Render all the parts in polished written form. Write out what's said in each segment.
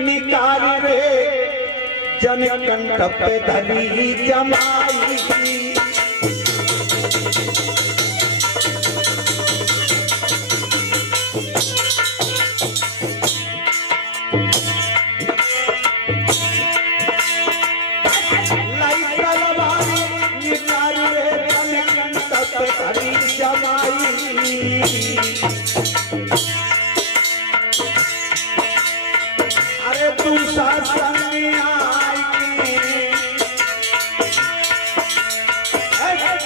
निकाल रे जन कंठ पे धरी जमाई। अरे तू सत्संग में आई,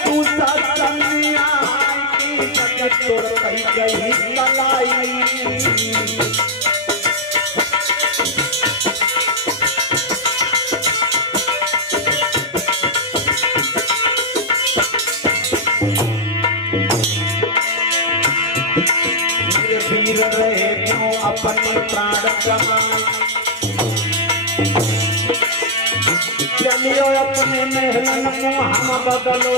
तू सत्संग में आई, जगत तोड़ कही गई कलाई। वीर रहे क्यों अपने प्राण कमाए, चलियो अपने महलन को हम बदलो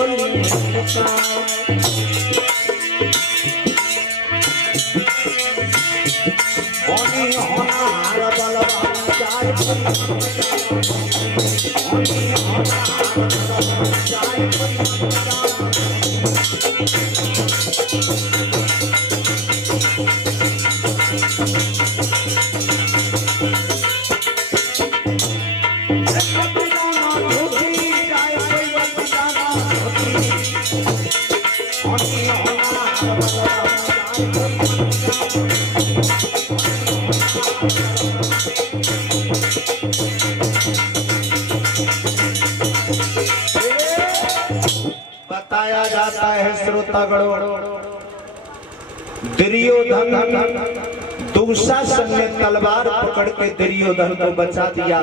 होनी होना हार बलवान जाए, होनी होना हार बलवान जाए। बताया जाता है श्रोतागणों, दुर्योधन दुशासन ने तलवार पकड़ के दुर्योधन को बचा दिया।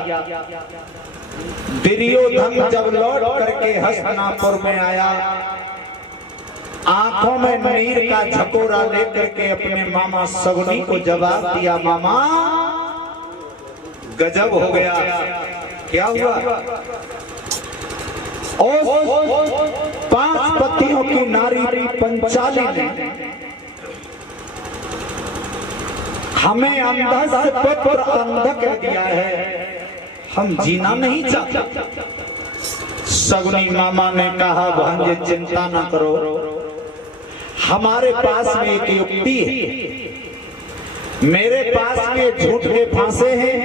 दुर्योधन जब लौट करके हस्तिनापुर में आया, आंखों में नीर का झकोरा लेकर के अपने मामा शकुनी को जवाब दिया, मामा गजब हो गया। क्या हुआ? और 5 पतियों की नारी पंचाली ने हमें अंधा से पुत्र अंधा कर दिया है, हम जीना नहीं चाहते। शकुनी मामा ने कहा, भांजे चिंता न करो, हमारे पास में एक युक्ति है। मेरे पास में झूठ के फांसे हैं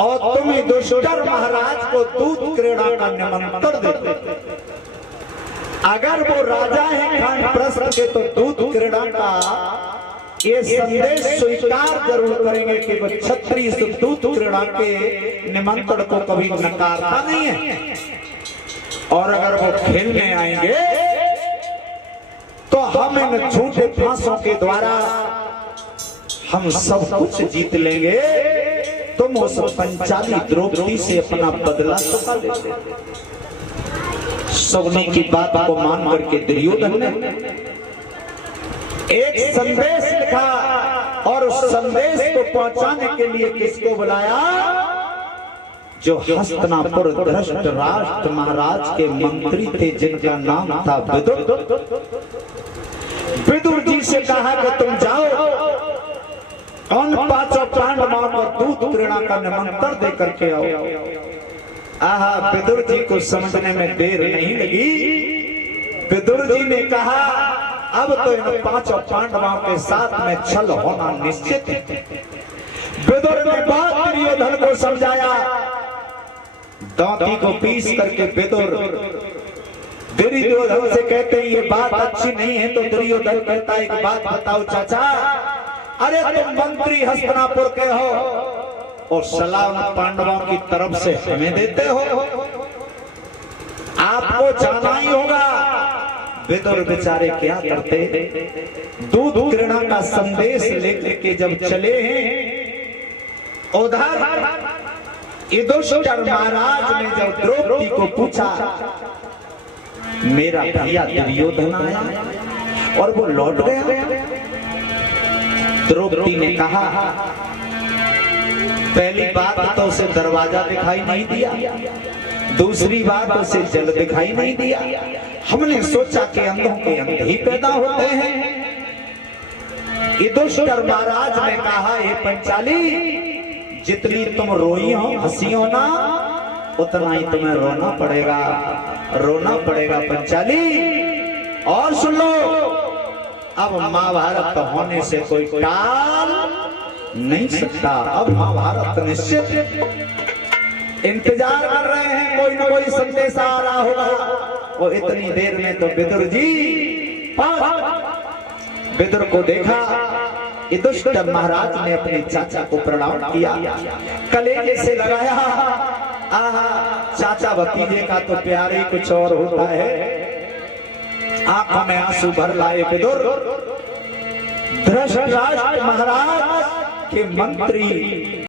और तुम युधिष्ठिर महाराज को दूध क्रीड़ा का निमंत्रण देते। अगर वो राजा है खानप्रस्थ के तो दूध क्रीड़ा का ये संदेश स्वीकार जरूर करेंगे कि वो क्षत्रिय दूध क्रीड़ा के निमंत्रण को कभी नकारता नहीं है। और अगर वो खेलने आएंगे तो हम इन झूठे फांसों के द्वारा हम सब कुछ जीत लेंगे। तुम उस पंचाली द्रौपदी से अपना बदला चुका लेते। शकुनी की बात को मान करके दुर्योधन ने एक संदेश लिखा और उस संदेश को पहुंचाने के लिए किसको बुलाया? जो हस्तिनापुर धृतराष्ट्र महाराज के मंत्री थे, जिनका नाम था विदुर। विदुर जी से कहा कि तुम जाओ उन 5 पांडवों को दूध क्रीड़ा का निमंत्रण दे करके आओ। आहा, विदुर जी को समझने में देर नहीं लगी। विदुर जी ने कहा, अब तो इन 5 पांडवों के साथ में छल होना निश्चित है। विदुर ने बात दुर्योधन को समझाया। दांती को पीस करके विदुर दुर्योधन से कहते हैं, ये बात अच्छी नहीं है। तो दुर्योधन कहता है, एक बात बताओ चाचा, अरे तुम मंत्री हस्तिनापुर के हो और सलाह पांडवों की तरफ से हमें देते हो, आपको जाना ही होगा। विदुर बेचारे क्या करते, दूध क्रीड़ा का संदेश लेकर के जब चले हैं, उधर युधिष्ठिर महाराज ने जब द्रौपदी को पूछा, मेरा भैया दुर्योधन आया और वो लौट गया। द्रौपदी ने कहा, पहली बात तो उसे दरवाजा दिखाई नहीं दिया, दूसरी बात उसे जल दिखाई नहीं दिया। हमने सोचा कि अंधों के अंधे ही पैदा होते हैं। युधिष्ठिर महाराज ने कहा, हे पंचाली, जितनी तुम रोई हो हंसी हो ना, उतना ही तुम्हें रोना पड़ेगा, रोना पड़ेगा पंचाली। और सुन लो, अब महाभारत होने से कोई टाल नहीं सकता। अब महाभारत निश्चित। इंतजार कर रहे हैं, कोई ना कोई संदेश आ रहा होगा। वो इतनी देर में तो विदुर जी विदुर को देखा, युधिष्ठिर महाराज ने अपने चाचा को प्रणाम किया, कलेजे से लगाया। आहा, चाचा भतीजे का तो प्यार ही कुछ और होता है। आंखों में आंसू भर लाए विदुर। धृतराष्ट्र महाराज के मंत्री